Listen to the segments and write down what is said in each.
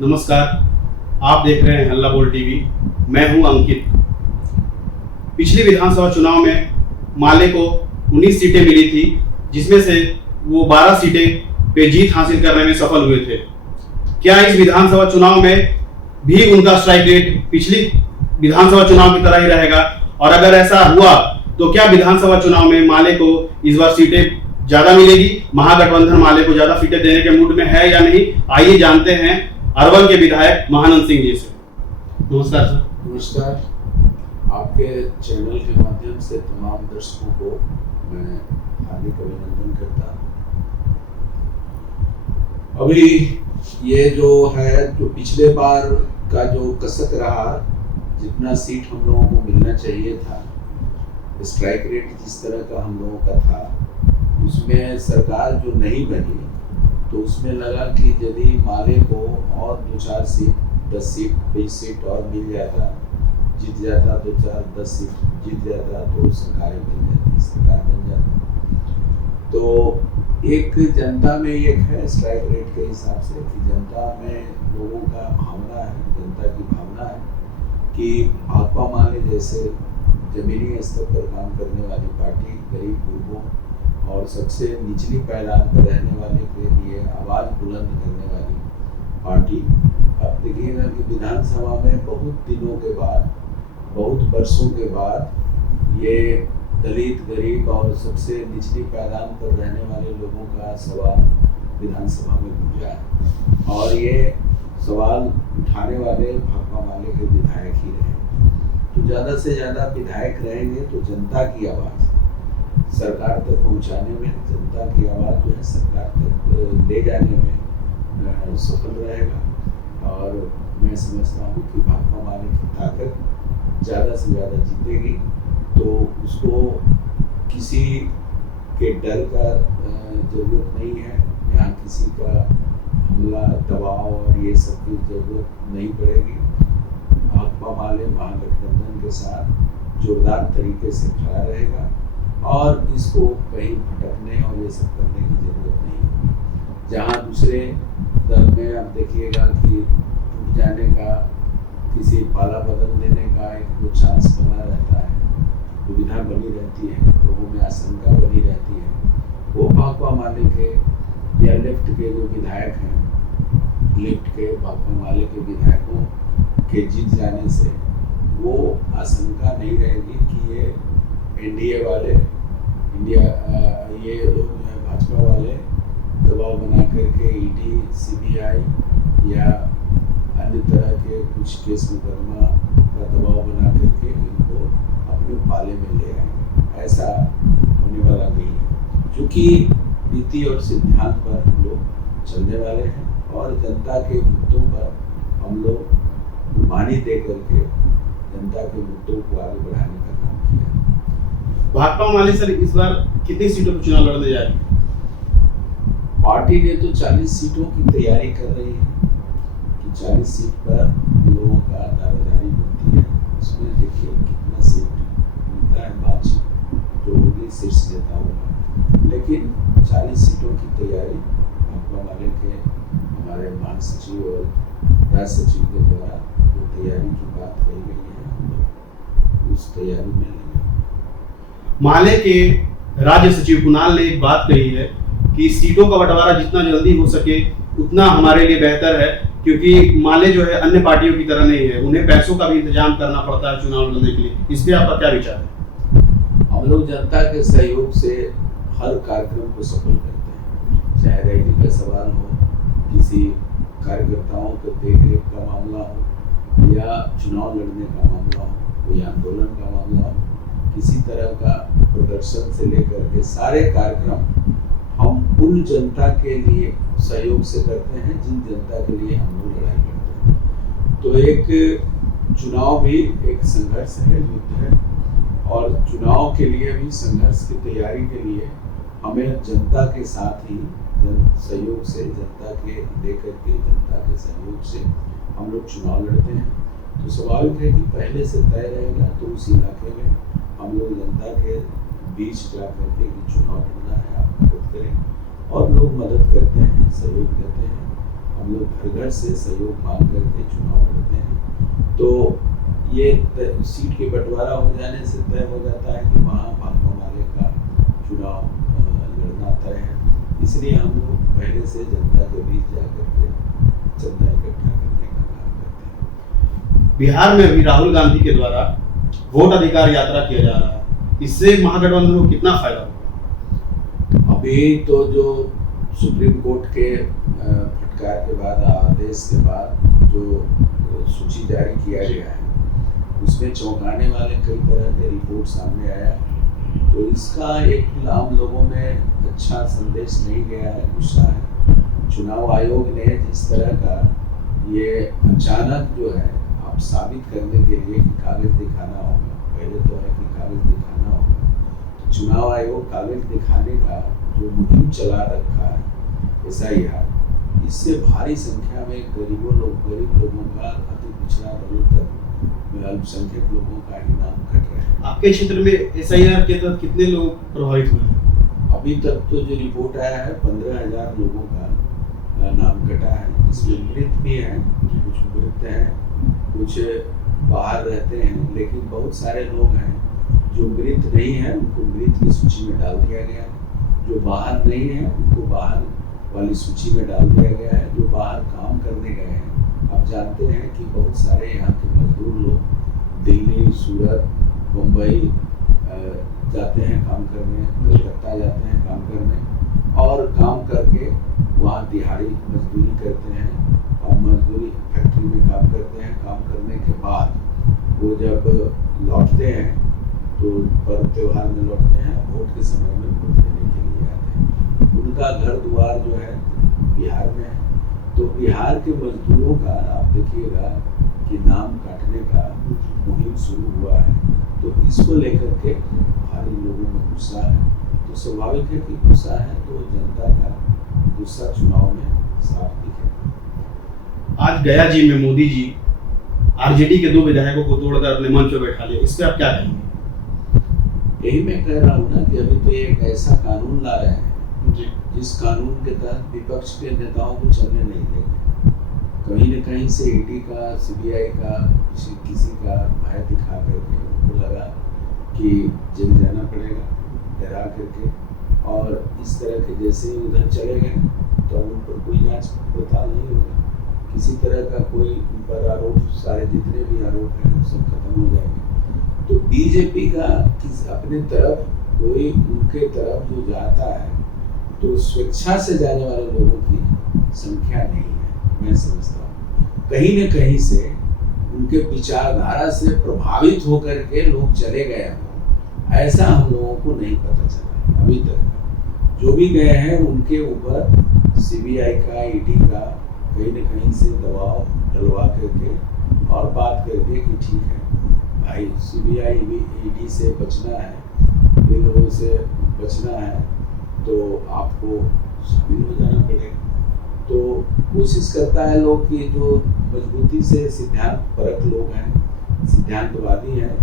नमस्कार, आप देख रहे हैं हल्ला बोल टीवी। मैं हूं अंकित। पिछली विधानसभा चुनाव में माले को 19 सीटें मिली थी, जिसमें से वो 12 सीटें पे जीत हासिल करने में सफल हुए थे। क्या इस विधानसभा चुनाव में भी उनका स्ट्राइक रेट पिछली विधानसभा चुनाव की तरह ही रहेगा? और अगर ऐसा हुआ तो क्या विधानसभा चुनाव में माले को इस बार सीटें ज्यादा मिलेगी? महागठबंधन माले को ज्यादा सीटें देने के मूड में है या नहीं? आइए जानते हैं अरवल के विधायक महानंद सिंह जी से। नमस्कार सर। नमस्कार। आपके चैनल के माध्यम से तमाम दर्शकों को मैं हार्दिक अभिनंदन करता हूं। अभी ये जो है, जो पिछले बार का जो कसक रहा, जितना सीट हम लोगों को मिलना चाहिए था, स्ट्राइक रेट जिस तरह का हम लोगों का था, उसमें सरकार जो नहीं बनी तो उसमें लगा कि यदि माले को और 2-4 सीट, 10 सीट, 20 सीट और मिल जाता, जीत जाता, 2-4-10 सीट जीत जाता तो सरकार बन जाती, सरकार बन जाती। तो एक जनता में एक है स्ट्राइक रेट के हिसाब से कि जनता में लोगों का भावना है, जनता की भावना है कि भाकपा माले जैसे जमीनी स्तर पर काम करने वाली पार्टी, गरीब गुरबों और सबसे निचली पायदान पर रहने वाले के लिए आवाज़ बुलंद करने वाली पार्टी। अब देखिएगा कि विधानसभा में बहुत दिनों के बाद, बहुत वर्षों के बाद ये दलित, गरीब और सबसे निचली पायदान पर रहने वाले लोगों का सवाल विधानसभा में गूंजा है और ये सवाल उठाने वाले भाकपा माले के विधायक ही रहे। तो ज़्यादा से ज़्यादा विधायक रहेंगे तो जनता की आवाज़ सरकार तक पहुंचाने में, जनता की आवाज़ जो है सरकार तक ले जाने में सफल रहेगा। और मैं समझता हूं कि भाकपा माले की ताकत ज़्यादा से ज़्यादा जीतेगी, तो उसको किसी के डर का ज़रूरत नहीं है, यहाँ किसी का हमला, दबाव और ये सब की ज़रूरत नहीं पड़ेगी। भाकपा माले महागठबंधन के साथ जोरदार तरीके से खड़ा रहेगा और इसको कहीं भटकने और ये सब करने की ज़रूरत नहीं होगी। जहाँ दूसरे दल में आप देखिएगा कि टूट जाने का, किसी पाला बदल देने का एक जो चांस बना रहता है, दुविधा बनी रहती है, लोगों में आशंका बनी रहती है, वो भाकपा माले के या लेफ्ट के जो विधायक हैं, लेफ्ट के भाकपा माले के विधायकों के जीत जाने से वो आशंका नहीं रहेगी कि ये एनडीए वाले, ये लोग भाजपा वाले दबाव बना करके ईडी, सीबीआई या अन्य तरह के कुछ केस मुकदमा का दबाव बना करके इनको अपने पाले में ले आएंगे। ऐसा होने वाला नहीं है, क्योंकि नीति और सिद्धांत पर हम लोग चलने वाले हैं और जनता के मुद्दों पर हम लोग कुर्बानी दे करके जनता के मुद्दों को आगे बढ़ाने का काम किया। भाकपा माले सर इस बार कितनी सीटों पर चुनाव लड़ने जा रही है? पार्टी ने तो 40 सीटों की तैयारी कर रही है कि 40 सीट पर हम लोगों का दावेदारी बनती है। उसमें देखिए कितना सीट मिलता है, बातचीत जो होगी शीर्ष नेताओं का, लेकिन 40 सीटों की तैयारी भाकपा माले के हमारे महासचिव और राज्य सचिव के द्वारा जो तैयारी की बात कही गई है, हम लोग उस तैयारी में लगे। माले के राज्य सचिव कुणाल ने एक बात कही है कि सीटों का बंटवारा जितना जल्दी हो सके उतना हमारे लिए बेहतर है, क्योंकि माले जो है अन्य पार्टियों की तरह नहीं है, उन्हें पैसों का भी इंतजाम करना पड़ता है चुनाव लड़ने के लिए। इस पे आपका क्या विचार है? हम लोग जनता के सहयोग से हर कार्यक्रम को सफल करते हैं, चाहे रैली का सवाल हो, किसी कार्यकर्ताओं के देखरेख का मामला हो, या चुनाव लड़ने का मामला हो, कोई आंदोलन का मामला हो, किसी तरह का प्रदर्शन से लेकर के सारे कार्यक्रम हम उन जनता के लिए सहयोग से करते हैं जिन जनता के लिए हम लोग लड़ाई करते हैं। तो एक चुनाव भी एक संघर्ष है, युद्ध है, और चुनाव के लिए भी संघर्ष की तैयारी के लिए हमें जनता के साथ ही सहयोग से, जनता के लेकर के, जनता के सहयोग से हम लोग चुनाव लड़ते हैं। तो स्वाभाविक है कि पहले से तय रहेगा तो उस इलाके में हम लोग जनता के बीच जा करके कि चुनाव लड़ना है, आप मदद करें, और लोग मदद करते हैं, सहयोग देते हैं हम लोग घर घर से सहयोग मांग करके चुनाव लड़ते हैं। तो ये सीट के बंटवारा हो जाने से तय हो जाता है कि वहाँ भाकपा माले का चुनाव लड़ना तय है। इसलिए हम लोग पहले से जनता के बीच जाकर के चंदा इकट्ठा करने का काम करते हैं। बिहार में अभी राहुल गांधी के द्वारा वोट अधिकार यात्रा किया जा रहा है, इससे महागठबंधन को कितना फायदा होगा? अभी तो जो सुप्रीम कोर्ट के फटकार के बाद, आदेश के बाद जो सूची जारी किया गया है, उसमें चौंकाने वाले कई तरह के रिपोर्ट सामने आया है। तो इसका एक आम लोगों में अच्छा संदेश नहीं गया है, गुस्सा है। चुनाव आयोग ने जिस तरह का ये अचानक जो है आप साबित करने के लिए कि कागज दिखाना होगा, पहले तो है कि कागज दिखाना होगा, तो चुनाव आयोग कागज दिखाने का जो मुहिम चला रखा है SIR, इससे भारी संख्या में गरीब लोगों का, अति पिछड़ा दलित अल्पसंख्यक लोगों का ही नाम कट रहा है। आपके क्षेत्र में SIR के तहत कितने लोग प्रभावित हुए हैं? अभी तक तो जो रिपोर्ट आया है 15,000 लोगों का नाम कटा है। इसमें मृत भी हैं, कुछ मृत हैं, कुछ बाहर रहते हैं, लेकिन बहुत सारे लोग हैं जो मृत नहीं है, उनको मृत की सूची में डाल दिया गया है। जो बाहर नहीं है उनको बाहर वाली सूची में डाल दिया गया है। जो बाहर काम करने गए हैं, आप जानते हैं कि बहुत सारे यहाँ के मजदूर लोग दिल्ली, सूरत, मुंबई जाते हैं काम करने, कलकत्ता जाते हैं काम करने, और काम करके वहाँ दिहाड़ी मजदूरी करते हैं और मजदूरी फैक्ट्री में काम करते हैं। काम करने के बाद वो जब लौटते हैं तो पर्व त्योहार में लौटते हैं, वोट के समय में वोट देने के लिए आते हैं। उनका घर द्वार जो है बिहार में है। तो बिहार के मजदूरों का आप देखिएगा कि नाम काटने का मुहिम शुरू हुआ है। तो इसको लेकर के भारी लोगों में गुस्सा है। तो स्वाभाविक है कि गुस्सा है तो जनता का गुस्सा चुनाव में साफ दिखेगा। आज गया जी में मोदी जी RJD के 2 विधायकों को तोड़कर अपने मंच पर बैठा लिया, इस पे आप क्या कहेंगे? यही मैं कह रहा हूँ ना कि अभी तो एक ऐसा कानून ला रहे हैं जी, जिस कानून के तहत विपक्ष के नेताओं को चलने नहीं देंगे। कहीं न कहीं से ED का, CBI का, किसी का भय दिखा करके उनको लगा कि जेल जाना पड़ेगा, डरा करके, और इस तरह के जैसे ही उधर चले गए तो उन पर कोई जांच पड़ताल नहीं होगा। किसी तरह का कोई उन पर आरोप, सारे जितने भी आरोप हैं सब खत्म हो जाएंगे। तो BJP का अपने तरफ कोई उनके तरफ जो जाता है तो स्वेच्छा से जाने वाले लोगों की संख्या नहीं है। मैं समझता हूँ कहीं न कहीं से उनके विचारधारा से प्रभावित होकर के लोग चले गए हों, ऐसा हम लोगों को नहीं पता चला अभी तक। जो भी गए हैं उनके ऊपर CBI का, ED का कहीं न कहीं से दबाव डलवा करके और बात करके कि ठीक है भाई, CBI ED से बचना है, इन लोगों से बचना है, तो आपको शामिल हो जाना पड़ेगा। तो कोशिश करता है लोग कि जो मजबूती से सिद्धांत परक लोग हैं, सिद्धांतवादी हैं,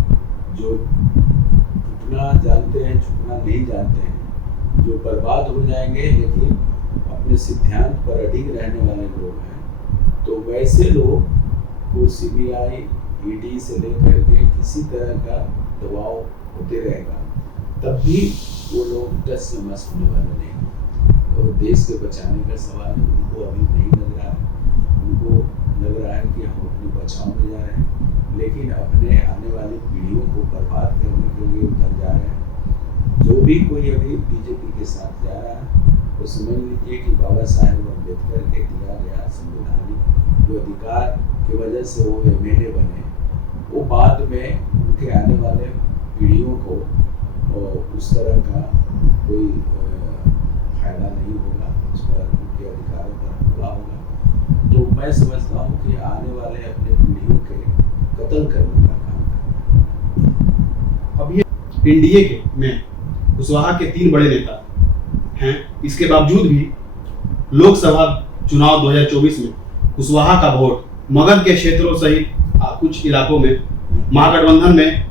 जो टूटना जानते हैं, झुकना नहीं जानते हैं, जो बर्बाद हो जाएंगे लेकिन अपने सिद्धांत पर अडिग रहने वाले लोग हैं, तो वैसे लोग को CBI ED से लेकर के किसी तरह का दबाव होते रहेगा, तब भी वो लोग टस से मस होने वाले नहीं। तो देश के बचाने का सवाल है, उनको अभी नहीं लग रहा है। उनको लग रहा है कि हम अपने बचाव में जा रहे हैं, लेकिन अपने आने वाली पीढ़ियों को बर्बाद करने के लिए उतर जा रहे हैं। जो भी कोई अभी BJP के साथ जा रहा है, वो समझ लीजिए कि बाबा साहेब अम्बेडकर के दिया गया संवैधानिक जो अधिकार की वजह से वो MLA बने, वो बाद में उनके आने वाले पीढ़ियों को उस तरह का कोई फायदा नहीं होगा, उस पर उनके अधिकारों पर हमला होगा। तो मैं समझता हूँ कि आने वाले अपने पीढ़ियों के कत्ल करने का काम करना। अभी NDA के में कुशवाहा के 3 बड़े नेता हैं, इसके बावजूद भी लोकसभा चुनाव 2024 में कुशवाहा का वोट मगध के क्षेत्रों सहित कुछ इलाकों में महागठबंधन में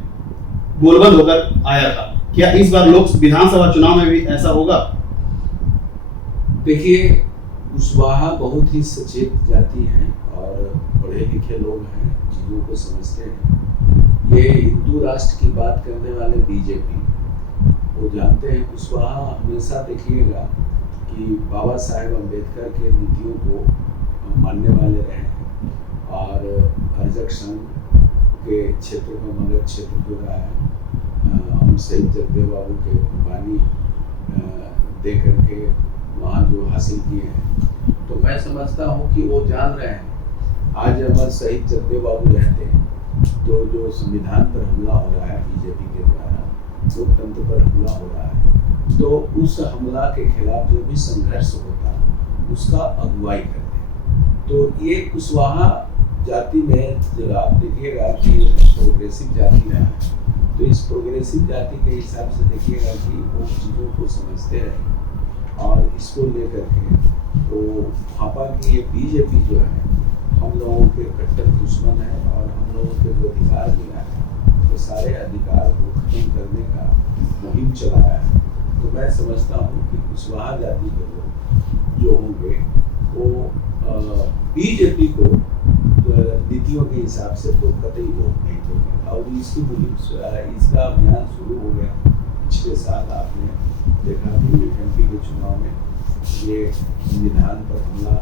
गोलबंद होकर आया था। क्या इस बार लोक विधानसभा चुनाव में भी ऐसा होगा? देखिए, कुशवाहा बहुत ही सचेत जाति हैं और पढ़े लिखे लोग हैं, चीज़ों को समझते हैं। ये हिंदू राष्ट्र की बात करने वाले बीजेपी वो जानते हैं। कुशवाहा हमेशा देखिएगा कि बाबा साहेब अम्बेडकर के नीतियों को मानने वाले रहे हैं और हरिजन संघ के क्षेत्र में मगध क्षेत्र जो रहा है, हम शहीद जगदेव बाबू के कुर्बानी दे करके वहाँ जो हासिल किए हैं, तो मैं समझता हूँ कि वो जान रहे हैं। आज अमर शहीद जगदेव बाबू रहते हैं तो जो संविधान पर हमला हो रहा है बीजेपी के द्वारा, लोकतंत्र पर हमला हो रहा है, तो उस हमला के खिलाफ जो भी संघर्ष होता है उसका अगुवाई करते हैं। तो ये कुशवाहा जाति में जब आप देखिएगा कि प्रोग्रेसिव जाति रहा है, तो इस प्रोग्रेसिव जाति के हिसाब से देखिएगा कि वो चीज़ों को समझते रहे और इसको लेकर के तो भापा की ये बीजेपी जो है हम लोगों के कट्टर दुश्मन है और हम लोगों के जो अधिकार मिला है वो सारे अधिकार को खत्म करने का मुहिम चलाया है। तो मैं समझता हूँ कि कुशवाहा जाति के लोग जो होंगे वो बीजेपी को नीतियों के हिसाब से तो कतई वोट नहीं देंगे और इसकी मुहिम इसका अभियान शुरू हो गया। पिछले साल आपने देखा कि एमपी के चुनाव में ये संविधान पर हमला,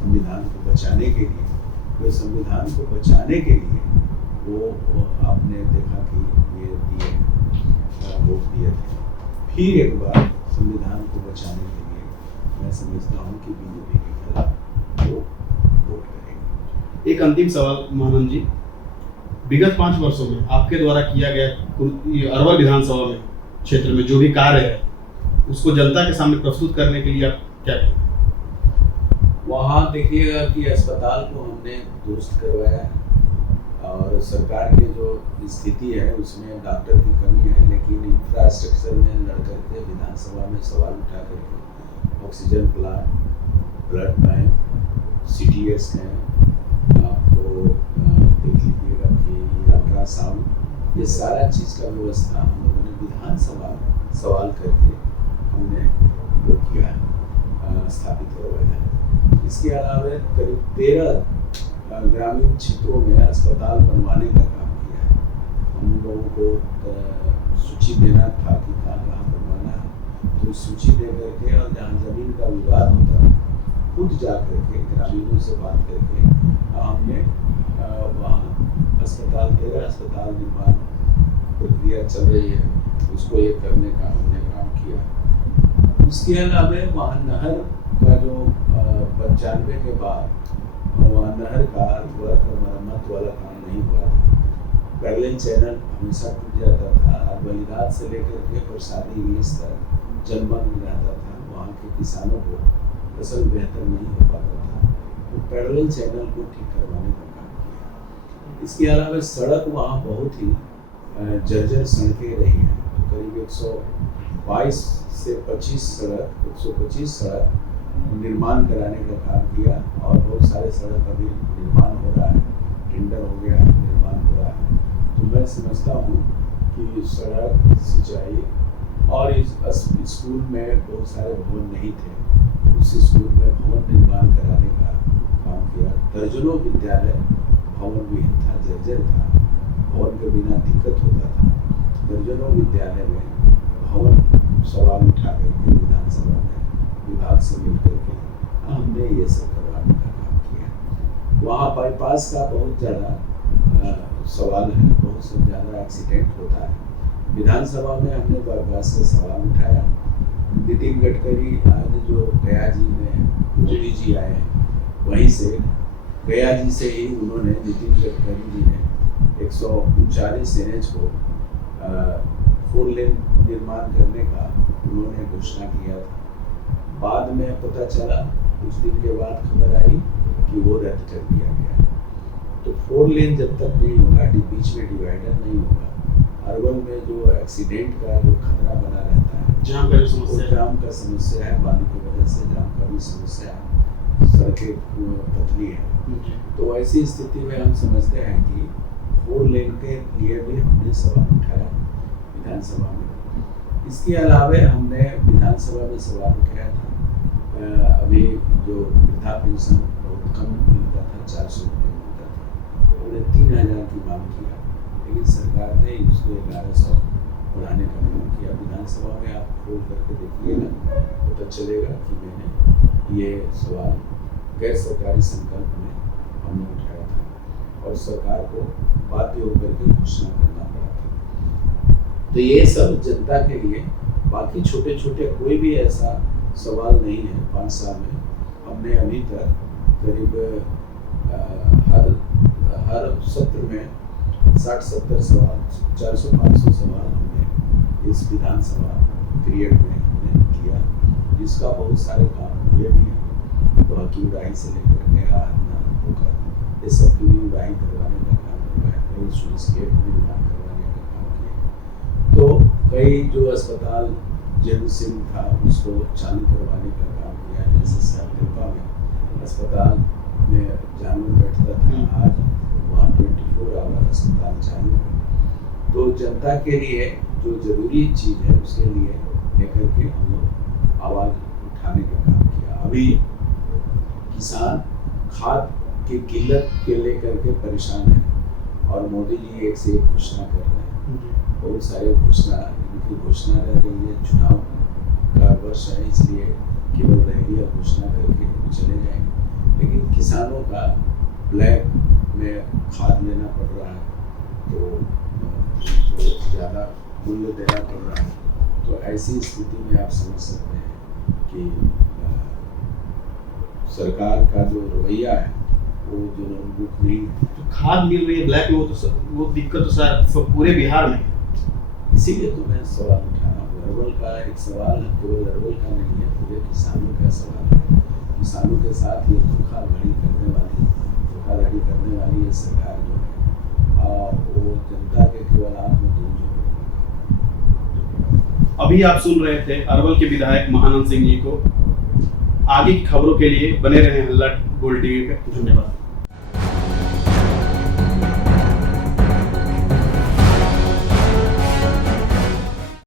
संविधान को बचाने के लिए, वे संविधान को बचाने के लिए वो आपने देखा कि ये दिए वोट दिए थे। फिर एक बार संविधान को बचाने के लिए मैं समझता हूँ कि बीजेपी के खिलाफ वो वोट करेंगे। एक अंतिम सवाल महानंद जी, विगत 5 वर्षों में आपके द्वारा किया गया अरवल विधानसभा में क्षेत्र में जो भी कार्य है उसको जनता के सामने प्रस्तुत करने के लिए आप क्या करें? वहाँ देखिएगा कि अस्पताल को हमने दुरुस्त करवाया है और सरकार के जो स्थिति है उसमें डॉक्टर की कमी है, लेकिन इंफ्रास्ट्रक्चर में लड़ करके विधानसभा में सवाल उठा करके oxygen plant, blood bank, CT scan, आपको देख लीजिएगा कि अल्ट्रासाउंड, ये सारा चीज़ का व्यवस्था हम लोगों ने विधानसभा में सवाल करके हमने वो किया है, स्थापित करवाया है। इसके अलावा करीब 13 ग्रामीण क्षेत्रों में अस्पताल बनवाने का काम किया है। हम लोगों को सूची देना था कि कहाँ कहाँ बनवाना है, तो सूची दे करके और जहाँ ज़मीन का विवाद होता है खुद जा करके ग्रामीणों से बात करके हमने वहाँ अस्पताल 13 अस्पताल निर्माण प्रक्रिया चल रही है, उसको ये करने का हमने काम किया। उसके अलावा वहाँ नहर का जो 95 के बाद वहाँ नहर का वर्क मरम्मत वाला काम नहीं हुआ था। पैरेलल चैनल हमेशा टूट जाता था और बलिदान से लेकर के प्रसादी रीस तक जलमग्न रहता था। वहाँ के किसानों को फसल बेहतर नहीं हो पाता था, तो पैरेलल चैनल को ठीक करवाने का काम किया। इसके अलावा सड़क वहाँ बहुत ही जर्जर सड़कें रही हैं, तो करीब 122 से 25 सड़क 125 सड़क निर्माण कराने का काम किया और बहुत सारे सड़क अभी निर्माण हो रहा है, टेंडर हो गया है, निर्माण हो रहा है। तो मैं समझता हूँ कि सड़क, सिंचाई और इस स्कूल में बहुत सारे भवन नहीं थे, उस स्कूल में भवन निर्माण कराने का काम किया। दर्जनों विद्यालय भवन विहीन था, जर्जर था, भवन के बिना दिक्कत होता था। दर्जनों विद्यालय में भवन सवाल उठा करके विधानसभा में विभाग से मिल करके हमने ये सब करवाने का काम किया। वहाँ बाईपास का बहुत ज़्यादा सवाल है, बहुत से ज़्यादा एक्सीडेंट होता है। विधानसभा में हमने बाईपास का सवाल उठाया। नितिन गडकरी आज जो गया जी में मोदी जी आए हैं, वहीं से गया जी से ही उन्होंने, नितिन गडकरी जी ने 139 NH को 4 लेन निर्माण करने का उन्होंने घोषणा किया था। बाद में पता चला, कुछ दिन के बाद खबर आई कि वो रद्द कर दिया गया। तो 4 लेन जब तक नहीं होगा, बीच में डिवाइडर नहीं होगा, अरवल में जो एक्सीडेंट का जो खतरा बना रहता है, जाम का समस्या है, पानी की वजह से जाम का भी समस्या है, सड़कें पतली है। तो ऐसी स्थिति में हम समझते हैं कि 4 लेन के लिए भी हमने सवाल उठाया विधानसभा में। इसके अलावा हमने विधानसभा में सवाल उठाया था अभी जो वृद्धा पेंशन बहुत कम मिलता था, 400 रुपये मिलता था, उन्होंने 3000 की मांग किया, लेकिन सरकार ने उसको 1100 बढ़ाने का काम किया। विधानसभा में आप खोल करके देखिएगा, पता चलेगा कि मैंने ये सवाल गैर सरकारी संकल्प में हमने उठाया था और सरकार को बाध्य होकर के घोषणा करना पड़ा था। तो ये सब जनता के लिए, बाकी छोटे छोटे कोई भी ऐसा सवाल नहीं है। 5 साल में हमने अभी तक करीब हर सत्र में 60-70 सवाल, 400-500 सवाल हमने इस विधानसभा पीरियड में हमने किया, जिसका बहुत सारे काम हुए भी हैं। तो की उड़ाई से लेकर के होकर ये सब की भी उड़ाई करवाने का काम हुआ है, कई स्लूइस गेट निर्माण करवाने का काम किया। तो कई जो अस्पताल जन सिंह था उसको चालू करवाने का काम किया, जैसे सहदेवा में अस्पताल में जानवर बैठता था, आज वहाँ 24 आवर अस्पताल चालू है। तो जनता के लिए जो जरूरी चीज़ है उसके लिए लेकर के हम लोग आवाज़ उठाने का काम किया। अभी किसान खाद की किल्लत के लेकर के परेशान है और मोदी जी एक से एक घोषणा कर रहे हैं, बहुत सारे घोषणा, इनकी घोषणा रह गई है, चुनाव का वर्ष है इसलिए केवल रैलियाँ घोषणा करके चले जाएंगे, लेकिन किसानों का ब्लैक में खाद लेना पड़ रहा है, तो ज़्यादा मूल्य देना पड़ रहा है। तो ऐसी स्थिति में आप समझ सकते हैं कि सरकार का जो रवैया है वो जो रुख नहीं है। तो खाद मिल रही है ब्लैक में, वो दिक्कत तो सर पूरे बिहार में, इसीलिए तो मैं सवाल उठा रहा हूँ। अरवल का एक सवाल है, केवल अरवल का नहीं है, पूरे किसानों का सवाल है। किसानों के साथ ये धोखाधड़ी करने वाली ये सरकार जो है, वो जनता के केवल आंख में धूल झोंक। अभी आप सुन रहे थे अरवल के विधायक महानंद सिंह जी को। आगे की खबरों के लिए बने रहें हल्ला बोल टीवी पे। धन्यवाद।